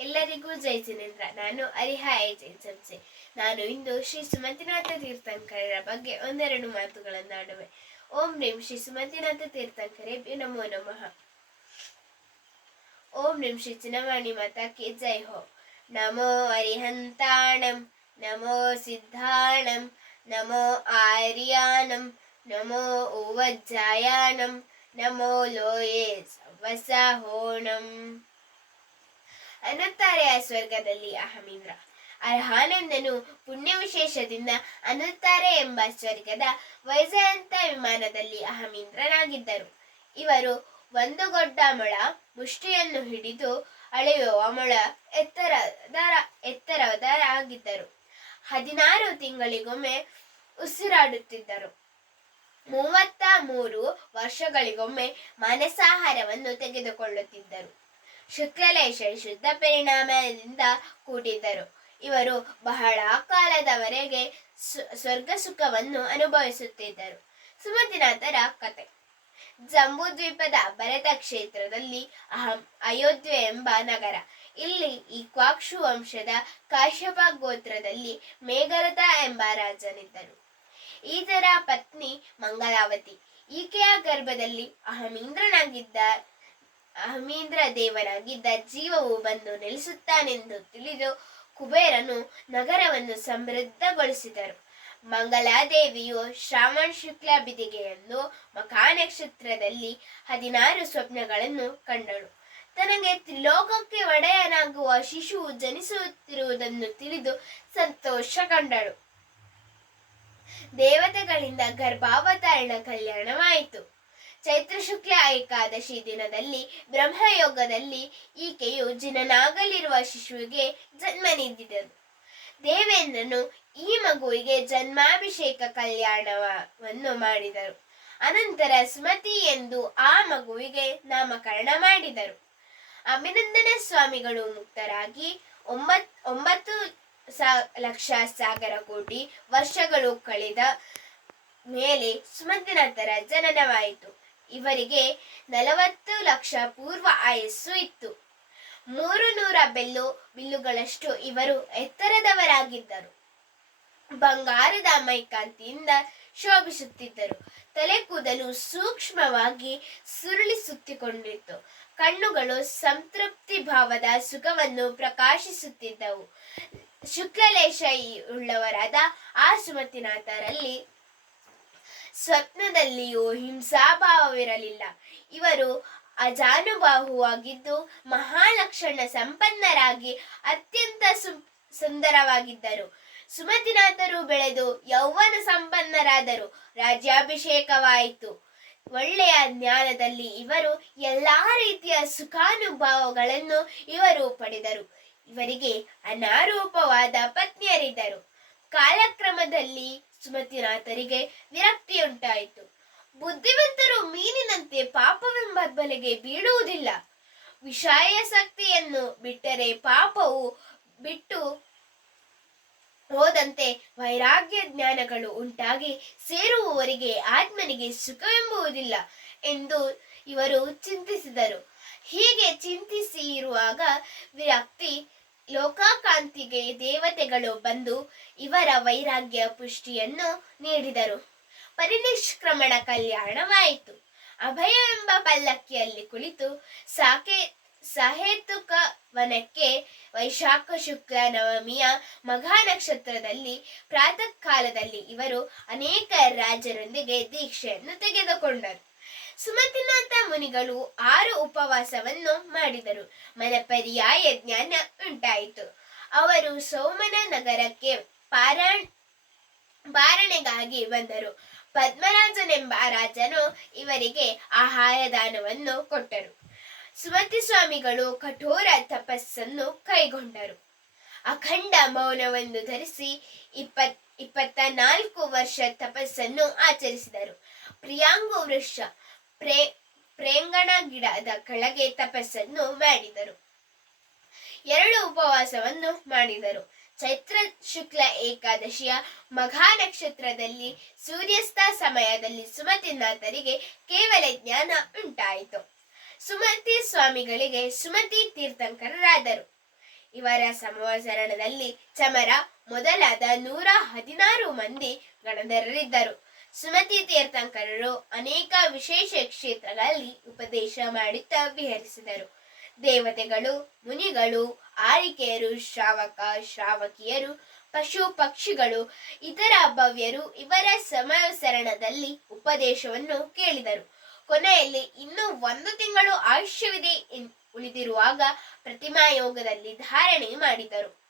ಎಲ್ಲರಿಗೂ ಜೈ ಜಿನೇಂದ್ರ ನಾನು ಅರಿಹಾಯ ಜೈನ್ ಸಂಸ್ಥೆ ನಾನು ಇಂದು ಶ್ರೀ ಸುಮಂತಿನಾಥ ತೀರ್ಥಂಕರರ ಬಗ್ಗೆ ಒಂದೆರಡು ಮಾತುಗಳನ್ನಾಡುವೆ ಓಂ ರೀಂ ಶ್ರೀ ಸುಮಂತಿನಾಥ ತೀರ್ಥಂಕರೇ ನಮೋ ನಮಃ ಓಂ ರೀಂ ಶ್ರೀ ಚಿನ್ನವಾಣಿ ಮಾತಾ ಕಿ ಜೈ ಹೋ ನಮೋ ಅರಿಹಂತಾಣಂ ನಮೋ ಸಿದ್ಧಾಣಂ ನಮೋ ಆರ್ಯಾನಂ ನಮೋ ಓವಜ್ಜಾಯಾನಂ ನಮೋ ಲೋಯೇ ಸವಸಹೋಣಂ ಅನ್ನುತ್ತಾರೆ ಸ್ವರ್ಗದಲ್ಲಿ ಅಹಮೀಂದ್ರ. ಅರ್ಹಾನಂದನು ಪುಣ್ಯ ವಿಶೇಷದಿಂದ ಅನ್ನುತ್ತಾರೆ ಎಂಬ ಸ್ವರ್ಗದ ವೈಜಯಂತ ವಿಮಾನದಲ್ಲಿ ಅಹಮೀಂದ್ರನಾಗಿದ್ದರು. ಇವರು ಒಂದು ಗೊಡ್ಡ ಮೊಳ ಮುಷ್ಟಿಯನ್ನು ಹಿಡಿದು ಅಳೆಯುವ ಮೊಳ ಎತ್ತರದ ಎತ್ತರದರಾಗಿದ್ದರು. ಹದಿನಾರು ತಿಂಗಳಿಗೊಮ್ಮೆ ಉಸಿರಾಡುತ್ತಿದ್ದರು. ಮೂವತ್ತ ಮೂರು ವರ್ಷಗಳಿಗೊಮ್ಮೆ ಮಾನಸಾಹಾರವನ್ನು ತೆಗೆದುಕೊಳ್ಳುತ್ತಿದ್ದರು. ಶುಕ್ಲಲೇಶ ಶುದ್ಧ ಪರಿಣಾಮದಿಂದ ಕೂಡಿದ್ದರು. ಇವರು ಬಹಳ ಕಾಲದವರೆಗೆ ಸ್ವರ್ಗ ಸುಖವನ್ನು ಅನುಭವಿಸುತ್ತಿದ್ದರು. ಸುಮತಿನಾಥರ ಕತೆ. ಜಂಬೂದ್ವೀಪದ ಭರತ ಕ್ಷೇತ್ರದಲ್ಲಿ ಅಹಂ, ಅಯೋಧ್ಯೆ ಎಂಬ ನಗರ. ಇಲ್ಲಿ ಈ ಕ್ವಾಕ್ಷು ವಂಶದ ಕಾಶ್ಯಪ ಗೋತ್ರದಲ್ಲಿ ಮೇಘರಥ ಎಂಬ ರಾಜನಿದ್ದರು. ಈತರ ಪತ್ನಿ ಮಂಗಲಾವತಿ. ಈಕೆಯ ಗರ್ಭದಲ್ಲಿ ಅಹಮೀಂದ್ರನಾಗಿದ್ದ ಅಹಮೀಂದ್ರ ದೇವರಾಗಿದ್ದ ಜೀವವು ಬಂದು ನೆಲೆಸುತ್ತಾನೆಂದು ತಿಳಿದು ಕುಬೇರನು ನಗರವನ್ನು ಸಮೃದ್ಧಗೊಳಿಸಿದರು. ಮಂಗಲಾದೇವಿಯು ಶ್ರಾವಣ ಶುಕ್ಲ ಬಿದಿಗೆಯಂದು ಮಖಾ ನಕ್ಷತ್ರದಲ್ಲಿ ಹದಿನಾರು ಸ್ವಪ್ನಗಳನ್ನು ಕಂಡಳು. ತನಗೆ ತ್ರಿಲೋಕಕ್ಕೆ ಒಡೆಯನಾಗುವ ಶಿಶುವು ಜನಿಸುತ್ತಿರುವುದನ್ನು ತಿಳಿದು ಸಂತೋಷ ಕಂಡಳು. ದೇವತೆಗಳಿಂದ ಗರ್ಭಾವತರಣ ಕಲ್ಯಾಣವಾಯಿತು. ಚೈತ್ರ ಶುಕ್ಲ ಏಕಾದಶಿ ದಿನದಲ್ಲಿ ಬ್ರಹ್ಮಯೋಗದಲ್ಲಿ ಈಕೆಯು ಜನನಾಗಲಿರುವ ಶಿಶುವಿಗೆ ಜನ್ಮ ನೀಡಿದನು. ದೇವೇಂದ್ರನು ಈ ಮಗುವಿಗೆ ಜನ್ಮಾಭಿಷೇಕ ಕಲ್ಯಾಣವನ್ನು ಮಾಡಿದರು. ಅನಂತರ ಸುಮತಿ ಎಂದು ಆ ಮಗುವಿಗೆ ನಾಮಕರಣ ಮಾಡಿದರು. ಅಭಿನಂದನ ಸ್ವಾಮಿಗಳು ಮುಕ್ತರಾಗಿ ಒಂಬತ್, ಒಂಬತ್ತು ಲಕ್ಷ ಸಾಗರ ಕೋಟಿ ವರ್ಷಗಳು ಕಳೆದ ಮೇಲೆ ಸುಮಂತಿನಾಥರ ಜನನವಾಯಿತು. ಇವರಿಗೆ ನಲವತ್ತು ಲಕ್ಷ ಪೂರ್ವ ಆಯಸ್ಸು ಇತ್ತು. ಮೂರು ನೂರ ಬೆಲ್ಲು ಬಿಲ್ಲುಗಳಷ್ಟು ಇವರು ಎತ್ತರದವರಾಗಿದ್ದರು. ಬಂಗಾರದ ಮೈಕಾಂತಿಯಿಂದ ಶೋಭಿಸುತ್ತಿದ್ದರು. ತಲೆ ಕೂದಲು ಸೂಕ್ಷ್ಮವಾಗಿ ಸುರುಳಿ ಸುತ್ತಿಕೊಂಡಿತ್ತು ಕಣ್ಣುಗಳು ಸಂತೃಪ್ತಿ ಭಾವದ ಸುಖವನ್ನು ಪ್ರಕಾಶಿಸುತ್ತಿದ್ದವು. ಶುಕ್ಲಲೇಶ ಉಳ್ಳವರಾದ ಆ ಸುಮತಿನಾಥರಲ್ಲಿ ಸ್ವಪ್ನದಲ್ಲಿಯೂ ಹಿಂಸಾಭಾವವಿರಲಿಲ್ಲ. ಇವರು ಅಜಾನುಬಾಹುವಾಗಿದ್ದು ಮಹಾಲಕ್ಷಣ ಸಂಪನ್ನರಾಗಿ ಅತ್ಯಂತ ಸು, ಸುಂದರವಾಗಿದ್ದರು. ಸುಮತಿನಾಥರು ಬೆಳೆದು ಯೌವನ ಸಂಪನ್ನರಾದರು. ರಾಜ್ಯಾಭಿಷೇಕವಾಯಿತು. ಒಳ್ಳೆಯ ಜ್ಞಾನದಲ್ಲಿ ಇವರು ಎಲ್ಲಾ ರೀತಿಯ ಸುಖಾನುಭವಗಳನ್ನು ಇವರು ಪಡೆದರು. ಇವರಿಗೆ ಅನಾರೂಪವಾದ ಪತ್ನಿಯರಿದ್ದರು. ಕಾಲಕ್ರಮದಲ್ಲಿ ಸುಮತಿನಾಥರಿಗೆ ವಿರಕ್ತಿಯುಂಟಾಯಿತು. ಬುದ್ಧಿವಂತರು ಮೀನಿನಂತೆ ಪಾಪವೆಂಬ ಬಲೆಗೆ ಬೀಳುವುದಿಲ್ಲ. ವಿಷಯಾಸಕ್ತಿಯನ್ನು ಬಿಟ್ಟರೆ ಪಾಪವು ಬಿಟ್ಟು ಹೋದಂತೆ ವೈರಾಗ್ಯ ಜ್ಞಾನಗಳು ಉಂಟಾಗಿ ಸೇರುವವರಿಗೆ ಆತ್ಮನಿಗೆ ಸುಖವೆಂಬುವುದಿಲ್ಲ ಎಂದು ಇವರು ಚಿಂತಿಸಿದರು. ಹೀಗೆ ಚಿಂತಿಸಿ ಇರುವಾಗ ವಿರಕ್ತಿ ಲೋಕಾಕಾಂತಿಗೆ ದೇವತೆಗಳು ಬಂದು ಇವರ ವೈರಾಗ್ಯ ಪುಷ್ಟಿಯನ್ನು ನೀಡಿದರು. ಪರಿನಿಷ್ಕ್ರಮಣ ಕಲ್ಯಾಣವಾಯಿತು. ಅಭಯ ಎಂಬ ಪಲ್ಲಕ್ಕಿಯಲ್ಲಿ ಕುಳಿತು ಸಾಕೆ ಸಹೇತುಕ ವನಕ್ಕೆ ವೈಶಾಖ, ಶುಕ್ಲ, ನವಮಿಯ ಮಘಾ ನಕ್ಷತ್ರದಲ್ಲಿ ಪ್ರಾತಃ ಕಾಲದಲ್ಲಿ ಇವರು ಅನೇಕ ರಾಜರೊಂದಿಗೆ ದೀಕ್ಷೆಯನ್ನು ತೆಗೆದುಕೊಂಡರು. ಸುಮತಿನಾಥ ಮುನಿಗಳು ಆರು ಉಪವಾಸವನ್ನು ಮಾಡಿದರು. ಮನಪರ್ಯಾಯ ಜ್ಞಾನ ಉಂಟಾಯಿತು. ಅವರು ಸೋಮನ ನಗರಕ್ಕೆ ಪಾರಾಯಣ, ಪಾರಣೆಗಾಗಿ ಬಂದರು. ಪದ್ಮರಾಜನೆಂಬ ರಾಜನು ಇವರಿಗೆ ಆಹಾರ ದಾನವನ್ನು ಕೊಟ್ಟರು. ಸುಮತಿ ಸ್ವಾಮಿಗಳು ಕಠೋರ ತಪಸ್ಸನ್ನು ಕೈಗೊಂಡರು. ಅಖಂಡ ಮೌನವನ್ನು ಧರಿಸಿ ಇಪ್ಪತ್ ಇಪ್ಪತ್ತ ನಾಲ್ಕು ವರ್ಷ ತಪಸ್ಸನ್ನು ಆಚರಿಸಿದರು. ಪ್ರಿಯಾಂಗು ವೃಕ್ಷ ಪ್ರೇ, ಪ್ರೇಂಗಣ ಗಿಡದ ಕೆಳಗೆ ತಪಸ್ಸನ್ನು ಮಾಡಿದರು. ಎರಡು ಉಪವಾಸವನ್ನು ಮಾಡಿದರು. ಚೈತ್ರ ಶುಕ್ಲ ಏಕಾದಶಿಯ ಮಘಾ ನಕ್ಷತ್ರದಲ್ಲಿ ಸೂರ್ಯಾಸ್ತ ಸಮಯದಲ್ಲಿ ಸುಮತಿನಾಥರಿಗೆ ಕೇವಲ ಜ್ಞಾನ ಉಂಟಾಯಿತು. ಸುಮತಿ ಸ್ವಾಮಿಗಳಿಗೆ ಸುಮತಿ ತೀರ್ಥಂಕರರಾದರು. ಇವರ ಸಮವಸರಣದಲ್ಲಿ ಚಮರ ಮೊದಲಾದ ನೂರ ಹದಿನಾರು ಮಂದಿ ಗಣಧರರಿದ್ದರು. ಸುಮತಿ ತೀರ್ಥಂಕರರು ಅನೇಕ ವಿಶೇಷ ಕ್ಷೇತ್ರಗಳಲ್ಲಿ ಉಪದೇಶ ಮಾಡುತ್ತಾ ವಿಹರಿಸಿದರು ದೇವತೆಗಳು, ಮುನಿಗಳು, ಆರಿಕೆಯರು, ಶ್ರಾವಕ, ಶ್ರಾವಕಿಯರು, ಪಶು ಪಕ್ಷಿಗಳು, ಇತರ ಭವ್ಯರು ಇವರ ಸಮಸರಣದಲ್ಲಿ ಉಪದೇಶವನ್ನು ಕೇಳಿದರು. ಕೊನೆಯಲ್ಲಿ ಇನ್ನೂ ಒಂದು ತಿಂಗಳು ಆಯುಷ್ಯವಿದೆ ಉಳಿದಿರುವಾಗ ಪ್ರತಿಮಾ ಯೋಗದಲ್ಲಿ ಧಾರಣೆ ಮಾಡಿದರು.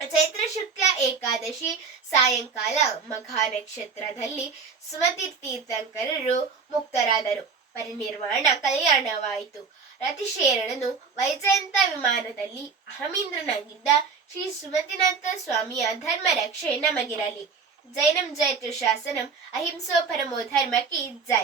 ಚೈತ್ರ ಶುಕ್ಲ ಏಕಾದಶಿ, ಸಾಯಂಕಾಲ ಮಘಾ ನಕ್ಷತ್ರದಲ್ಲಿ ಸುಮತಿ ತೀರ್ಥಂಕರರು ಮುಕ್ತರಾದರು. ಪರಿನಿರ್ವಾಣ ಕಲ್ಯಾಣವಾಯಿತು. ರತಿಶೇರಣನು ವೈಜಯಂತ ವಿಮಾನದಲ್ಲಿ ಅಹಮೀಂದ್ರನಾಗಿದ್ದ ಶ್ರೀ ಸುಮತಿನಾಥ ಸ್ವಾಮಿಯ ಧರ್ಮ ರಕ್ಷೆ ನಮಗಿರಲಿ. ಜೈನಂ ಜಯತು ಶಾಸನಂ, ಅಹಿಂಸೋ ಪರಮೋ ಧರ್ಮಕ್ಕೆ ಜೈ.